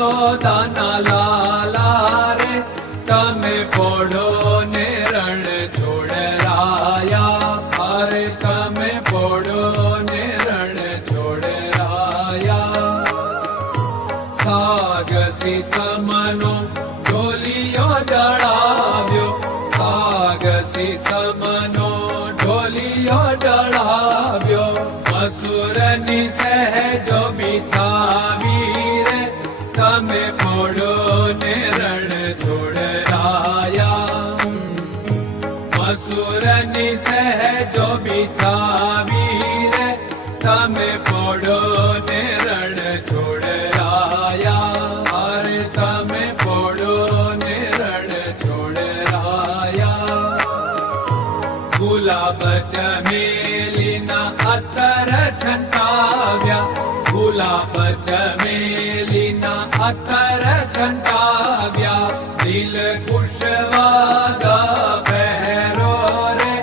યશોદાના લાલા રે તમે પોડો ને રણ છોડરાયા, અરે તમે પોડો ને રણ છોડરાયા. સાગસી સમનો ઢોલિયો ડળાવ્યો, સાગસી સમનો ઢોલિયો ડળાવ્યો. મસૂરની સહેજો બિછાવી રે તમે પોડો ને રણ છોડરાયા. મસૂરની સહેજો બિછાવી રે તમે પોડો ને રણ છોડરાયા, અરે તમે પોડો ને રણ છોડરાયા. ગુલાબ ચમેલીના અત્તર છંટાવ્યા, ગુલાબ ચમેલીના અત્તર છંટાવ્યા. દિલ કુશવાદા પહેરો રે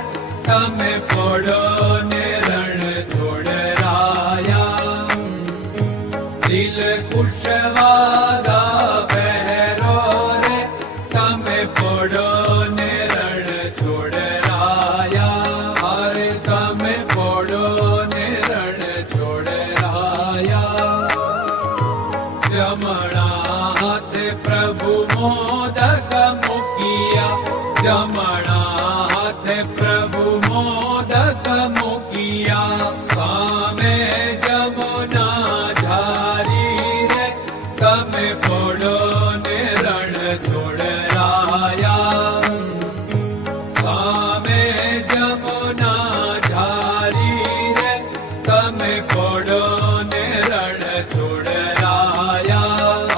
તમે પોડો ને રણ છોડરાયા. દિલ કુશવાદા પહેરો રે તમે પોડો ને રણ છોડરાયા, અરે તમે પોડો ને રણ છોડરાયા. જમણા હાથે પ્રભુ મોદક મૂકિયા, જમણા હાથે પ્રભુ મોદક મૂકિયા. સામે જમુના ઝારી રે તમે પોડો ને રણ છોડરાયા. સામે જમુના ઝારી રે તમે પોડો ને રણ છોડરાયા,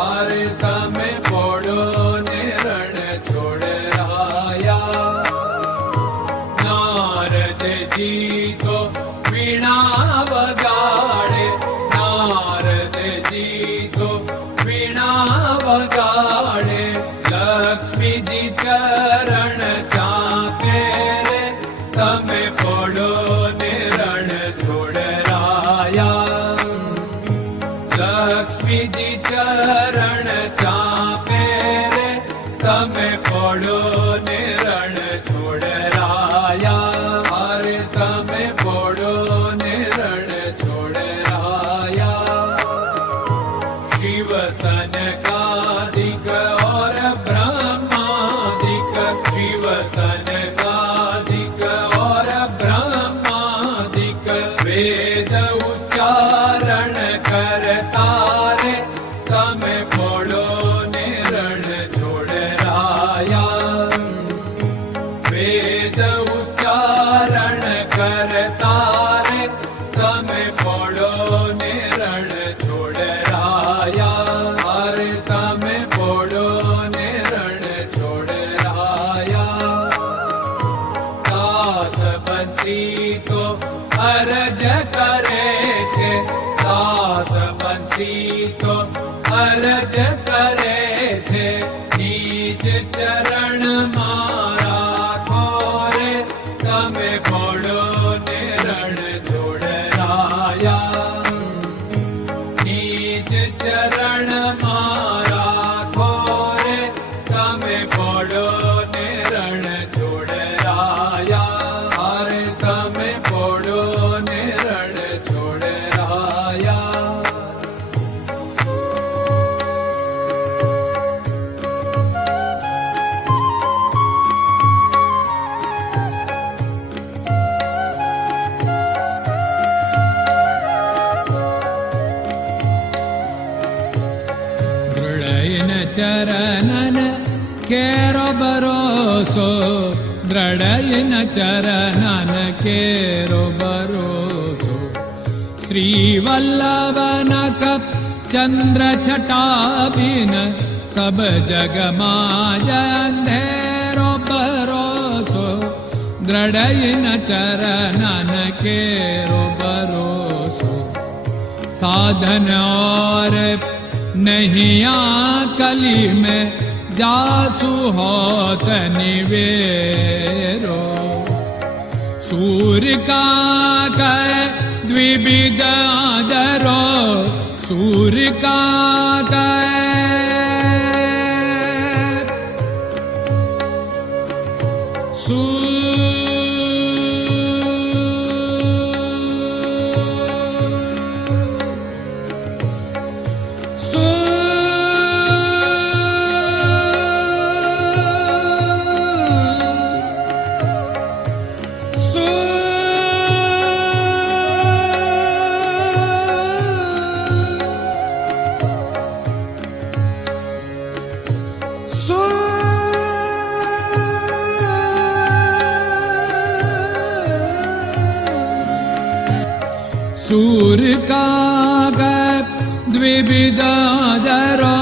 અરે તમે પોડો ને રણ છોડરાયા. નારદજી તો વીણા વગાડે, નારદજી તો વીણા વગાડે. લક્ષ્મીજી ચરણ ચાકે રે તમે પોડો ને રણ છોડરાયા. લક્ષ્મીજી ચરણ ચાપે રે તમે પોડો ને રણ છોડરાયા, અરે તમે પોડો ને રણ છોડરાયા. શિવ સનકાદિક और ब्रह्मादिक, शिव सनकादिक और ब्रह्मादिक. वेद उच्चारण करता रे તમે પોડો ને રણ છોડરાયા. વેદ ઉચ્ચારણ કરતા રે તમે પોડો ને રણ છોડરાયા, અરે તમે પોડો ને રણ છોડરાયા. દાસ બંસી તો અરજ કરે છે, દાસ બંસી તો અરજ કરે છે. નીચ ચરણ મારા ખોરે તમે પોડો ને રણ છોડરાયા. નીચ ચરણ મારા ખોરે તમે પોડો ને રણ છોડરાયા, અરે તમે પોડો ને રણ છોડરાયા. ચરણન કેરો ભરોસો, દ્રઢયન ચરણન કેરો ભરોસો. શ્રી વલ્લભન કપ ચંદ્ર છટાબિન સબ જગમાં અંધેરો ભરોસો. દ્રઢયન ચરણન કેરો ભરોસો. साधन और नहीं कली में जासु होत निवेरो। सूर्य का कह द्विविध आदरो, सूर्य का कह काग द्विविधदरो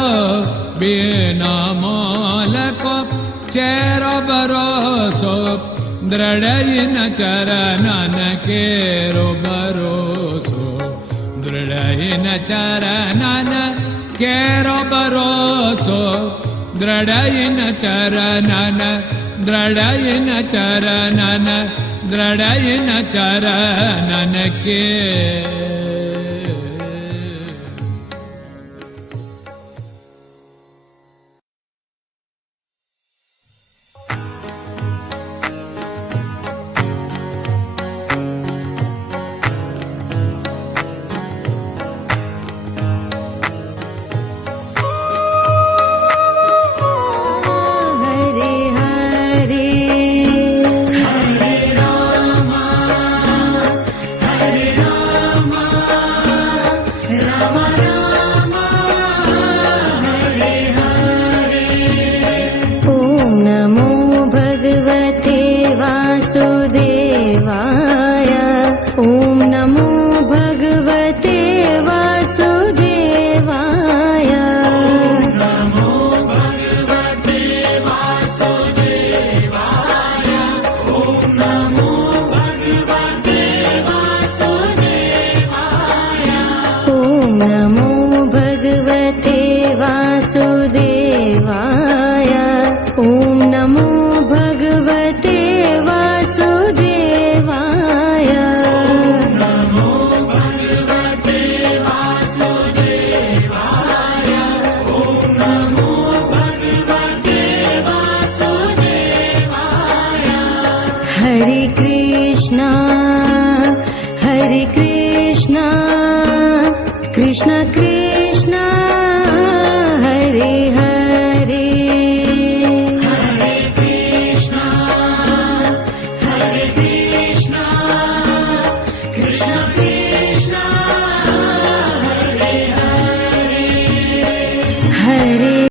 बिना मोलको चेरो भरोसो दृढ़इन चरणन केरो भरोसो दृढ़इन चरणन केरो भरोसो दृढ़इन चरणन दृढ़इन चरणन दृढ़इन चरणन के Krishna Krishna